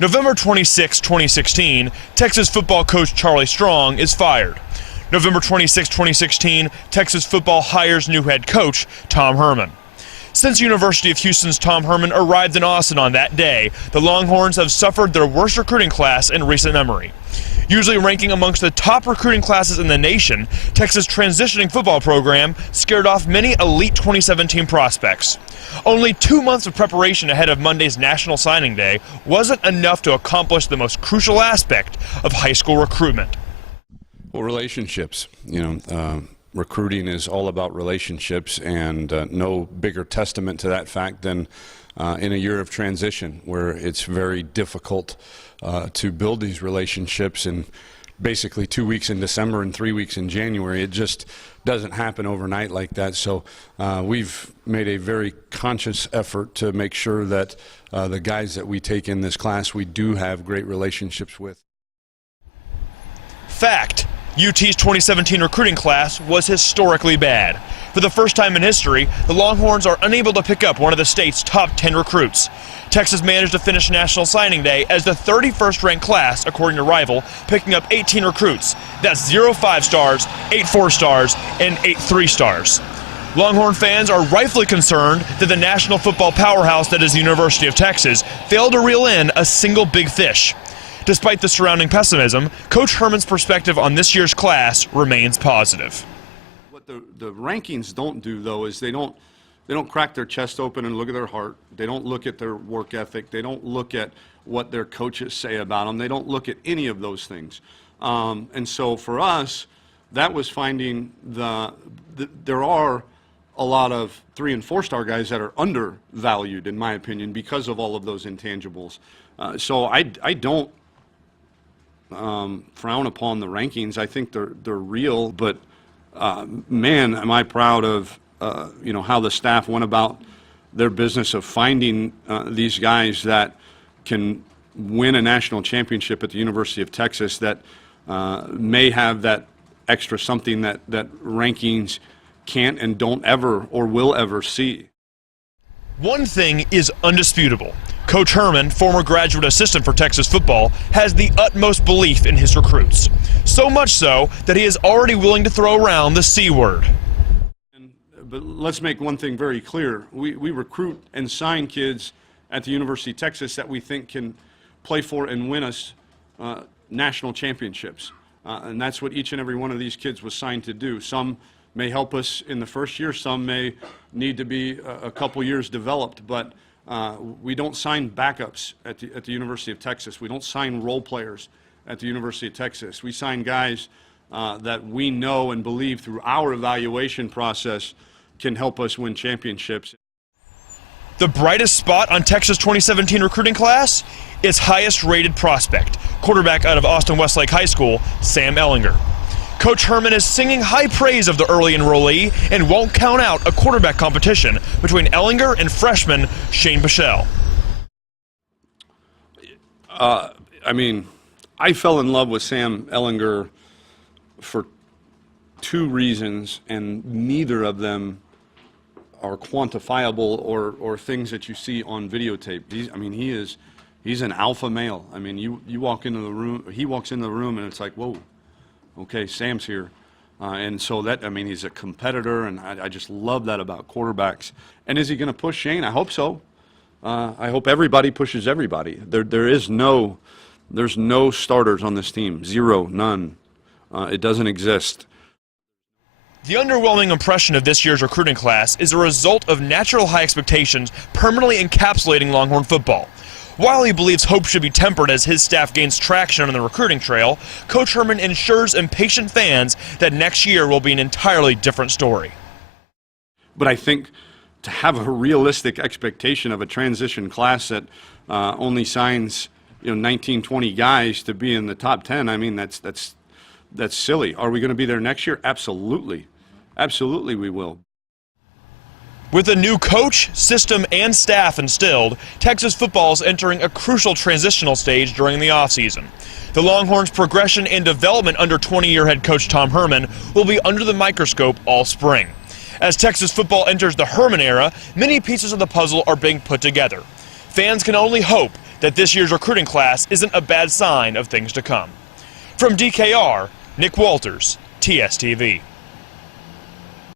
November 26, 2016, Texas football coach Charlie Strong is fired. November 26, 2016, Texas football hires new head coach Tom Herman. Since University of Houston's Tom Herman arrived in Austin on that day, the Longhorns have suffered their worst recruiting class in recent memory. Usually ranking amongst the top recruiting classes in the nation, Texas' transitioning football program scared off many elite 2017 prospects. Only 2 months of preparation ahead of Monday's National Signing Day wasn't enough to accomplish the most crucial aspect of high school recruitment. Well, relationships. Recruiting is all about relationships, and no bigger testament to that fact than in a year of transition, where it's very difficult to build these relationships in basically 2 weeks in December and 3 weeks in January. It just doesn't happen overnight like that. So we've made a very conscious effort to make sure that the guys that we take in this class, we do have great relationships with. Fact: UT's 2017 recruiting class was historically bad. For the first time in history, the Longhorns are unable to pick up one of the state's top 10 recruits. Texas managed to finish National Signing Day as the 31st ranked class, according to Rival, picking up 18 recruits. That's 0 5-stars, 8 4-stars, and 8 3-stars. Longhorn fans are rightfully concerned that the national football powerhouse that is the University of Texas failed to reel in a single big fish. Despite the surrounding pessimism, Coach Herman's perspective on this year's class remains positive. What the rankings don't do, though, is they don't crack their chest open and look at their heart. They don't look at their work ethic. They don't look at what their coaches say about them. They don't look at any of those things. And so for us, that was finding there are a lot of 3- and 4-star guys that are undervalued, in my opinion, because of all of those intangibles. So I don't frown upon the rankings. I think they're real, but man, am I proud of how the staff went about their business of finding these guys that can win a national championship at the University of Texas, that may have that extra something that rankings can't and don't ever or will ever see. One thing is undisputable. Coach Herman, former graduate assistant for Texas football, has the utmost belief in his recruits. So much so that he is already willing to throw around the C word. But let's make one thing very clear. We recruit and sign kids at the University of Texas that we think can play for and win us national championships. And that's what each and every one of these kids was signed to do. Some may help us in the first year. Some may need to be a couple years developed. But we don't sign backups at the University of Texas. We don't sign role players at the University of Texas. We sign guys that we know and believe through our evaluation process can help us win championships. The brightest spot on Texas' 2017 recruiting class? Its highest rated prospect, quarterback out of Austin Westlake High School, Sam Ehlinger. Coach Herman is singing high praise of the early enrollee and won't count out a quarterback competition between Ehlinger and freshman Shane Bichelle. I fell in love with Sam Ehlinger for 2 reasons, and neither of them are quantifiable or things that you see on videotape. He's an alpha male. You walk into the room, he walks into the room, and it's like, whoa, okay, Sam's here. And so he's a competitor, and I just love that about quarterbacks. And is he going to push Shane? I hope so. I hope everybody pushes everybody. There's no starters on this team. 0, none. It doesn't exist. The underwhelming impression of this year's recruiting class is a result of natural high expectations permanently encapsulating Longhorn football. While he believes hope should be tempered as his staff gains traction on the recruiting trail, Coach Herman ensures impatient fans that next year will be an entirely different story. But I think to have a realistic expectation of a transition class that only signs 19, 20 guys to be in the top 10, that's silly. Are we going to be there next year? Absolutely. Absolutely we will. With a new coach, system, and staff instilled, Texas football is entering a crucial transitional stage during the offseason. The Longhorns' progression and development under 20-year head coach Tom Herman will be under the microscope all spring. As Texas football enters the Herman era, many pieces of the puzzle are being put together. Fans can only hope that this year's recruiting class isn't a bad sign of things to come. From DKR, Nick Walters, TSTV.